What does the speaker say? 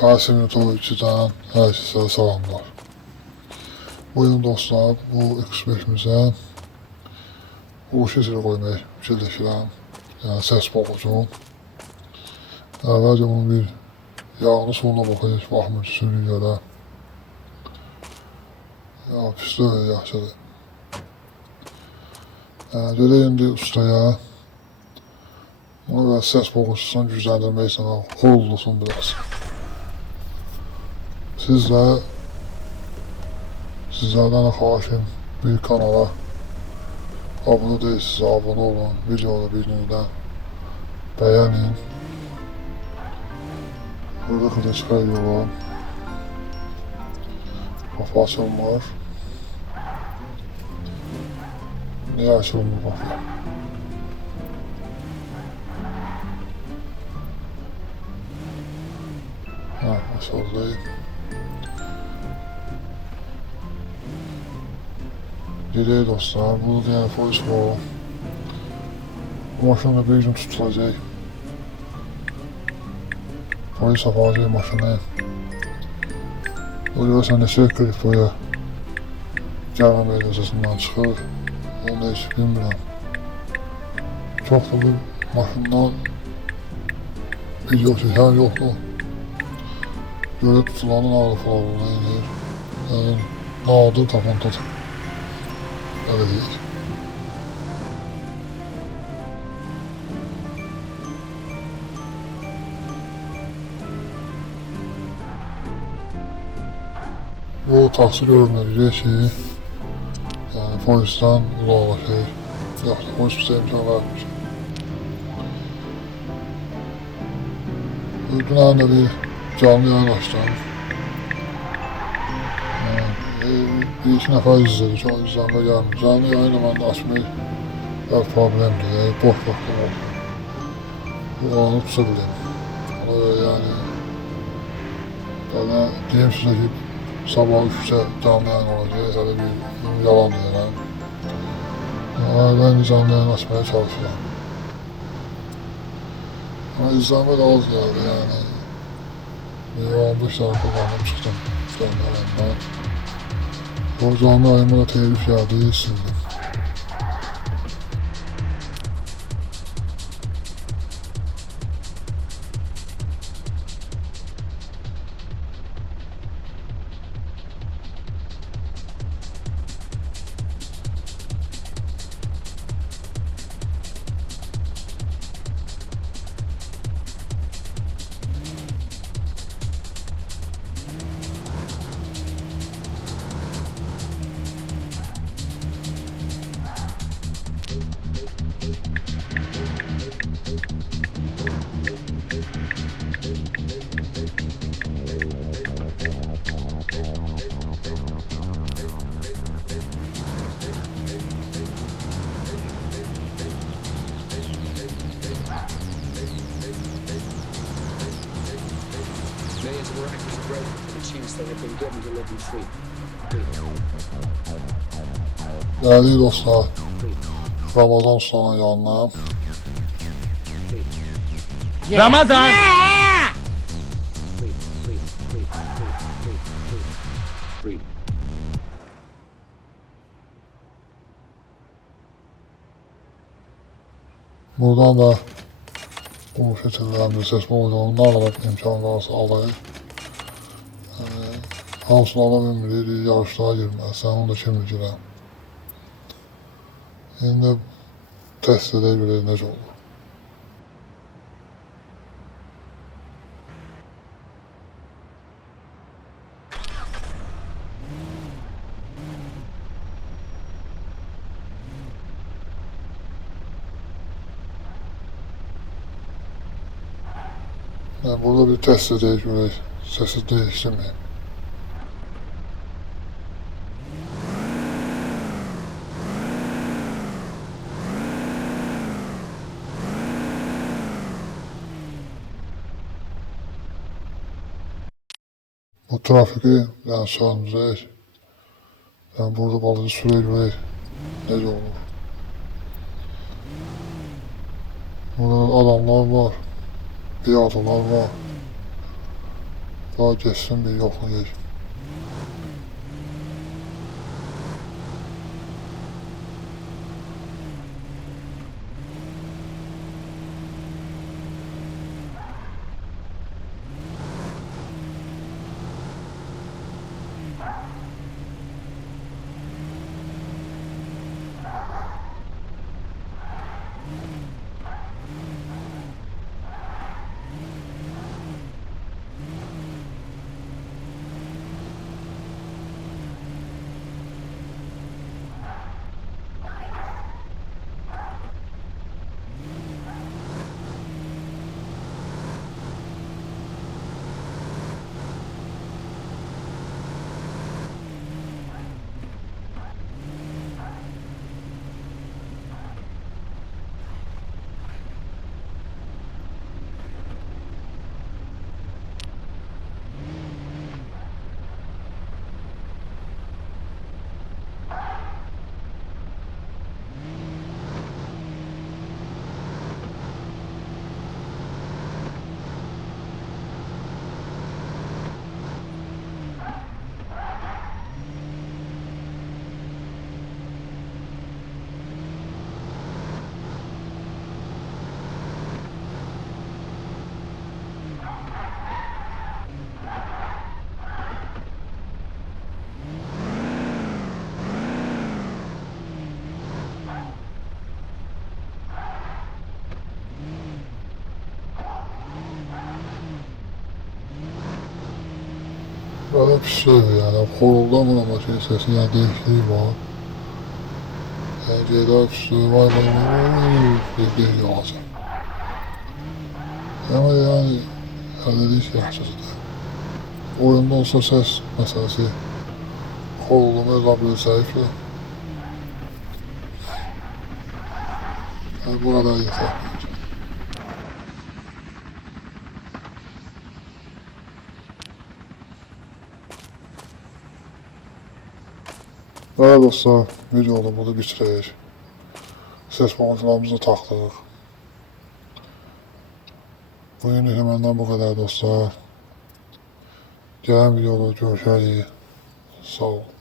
K-Simulator 2'den herkese salamlar. Bugün dostlar, bu X5'imizə uğuş sesini koymayı fikirləşirəm. Yəni səs boğucum. Əvvəlcə bunun bir yağını suyuna baxayım, baxmır ki, sürüyü görə. Ya pis deyil, yaxşıdır. Gedək indi ustaya. Bunu biraz səs boğucusunu gücləndirmək üçün kurulsun biraz. Sizlerden xahişim bir kanala abone değilsiniz, abone olun, videoları birinizden beğenin. Burada kılıçkay yola kafa açılmır. Niye açılmır kafa? Ha, açıldı. Gedək dostlar, burada yəni polis var. Bu maşın da bir gün tutulacaq. Polis aparacaq maşını. O görürsən neçə klipoya gəlmə meydançasından çıxır. Onu da heç bilmirəm. Çox da bu maşından video çəkən yoxdur. Görə tutulanın ağlı falanına inir. Yəni nadir tapantadır. Öyle değil. Bu taksi görünür ki, yani polisten uzaklaşır. Yok, polis bize imkan vermiş. Dün de bir canlı yayın açtım. Bir iki nəfər izlədik, o izlənmə gəlmir. Canlı yayını mən də açmayı problemdir, boş vaxtım olsun. Bu anı tuta biləm. Ona görə yəni, ben deyim sizə ki, sabah 3'də canlı yayın olacaq, hələ bir yalan deyirəm. Ben canlı yayın açmaya çalışıram. Ama izlənmə də az gəldi yəni. 15 tane kullandım çıxdım canlı yayından. O canlı ayıma da telif geldi, sildim. Millions were actors grateful for the chance they have been given to live in freedom. Değerli dostlar, Ramazan Usta'nın yanına. Ramazan! Buradan da bu şekilde bir ses boğucunun ne kadar imkan varsa alayım. Hamsını alabilmeliyiz, yarışlara girmezsen onu da kim bilirəm. Şimdi test edək bilək necə olur. Yani burada bir test edək görək, sesi değiştirməyim. Bu trafiki yani söndürək. Yani burada balıcı sürə görək necə olur. Burada adamlar var. Piyadalar var. Daha geçsin bir yoxlayaq. Böyle bir şey yani. Korulda mı ama şey sesi yani değişikliği var. Yani geyler üstü vay bir yağacak. Ama yani hallediyse yaxşısıdır. Oyunda olsa ses meselesi korulma qabili zayıfdır. Yani bu kadar yeter. Evet dostlar, videonu burada bitirək. Ses monitörümüzü taxdıq. Bugünlük məndən bu kadar dostlar. Gələn videoda görüşərik. Sağ olun.